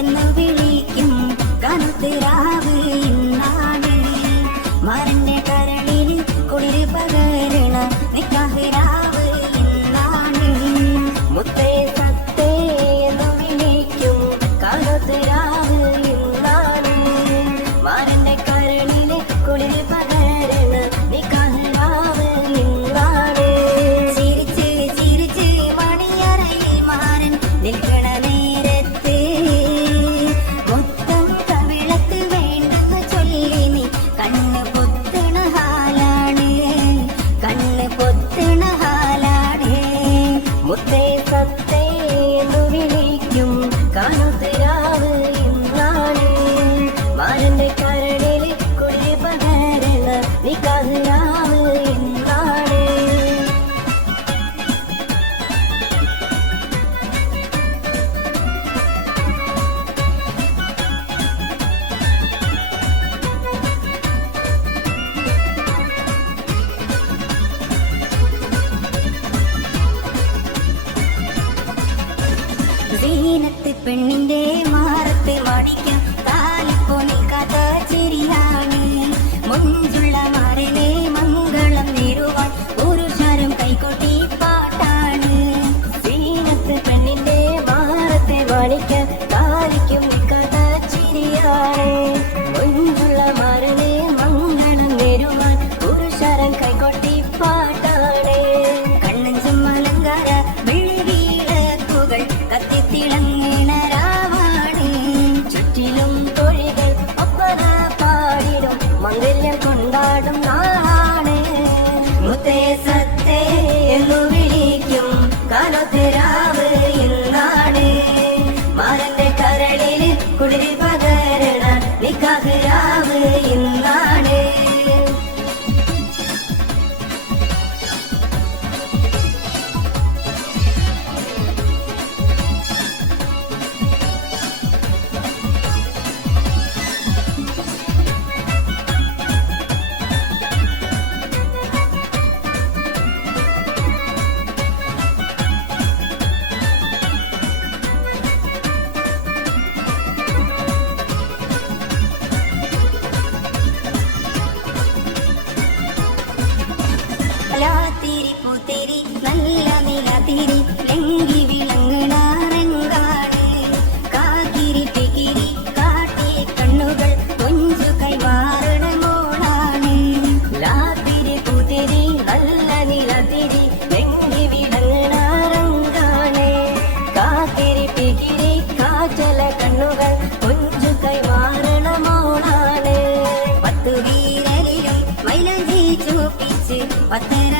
എന്നു വിളിക്കും കണത്തിരാ Bote. സീനത്ത് പെണ്ണിന്റെ മാറത്ത് മടിക്കാം താലിപ്പോ നിൽക്കാത്ത ചിരിയാണ്. മുഞ്ചുള്ള മാറിനെ മംഗളം നേരുവാൻ പുരുഷാരം കൈകൊട്ടി പാട്ടാണ്. സീനത്ത് പെണ്ണിന്റെ മാറത്തെ മടിക്കാം എന്നു വിളിക്കും കാലത്തരാവ് എന്നാണ്. മാരന്റെ കരളിൽ കുളിരിൽ പകരണ നിക്കാഹരാവ് നിലത്തിരി ലങ്കി വിളങ്ങണാറങ്കാണ് കാക്കിരി പികിരി കാട്ടി കണ്ണുകൾ കൊഞ്ചു കൈമാറണ മോളാണ്. ലാത്തിരി പൂത്തിരി നല്ല നിലത്തിരി ലങ്കി വിളങ്ങണാറങ്കാണ് കാക്കിരി കാച്ചല കണ്ണുകൾ കൊഞ്ചു കൈമാറണ മോളാണ്. പത്തു വീരലിലും മൈലഞ്ചി ചൂപ്പിച്ച് പത്തര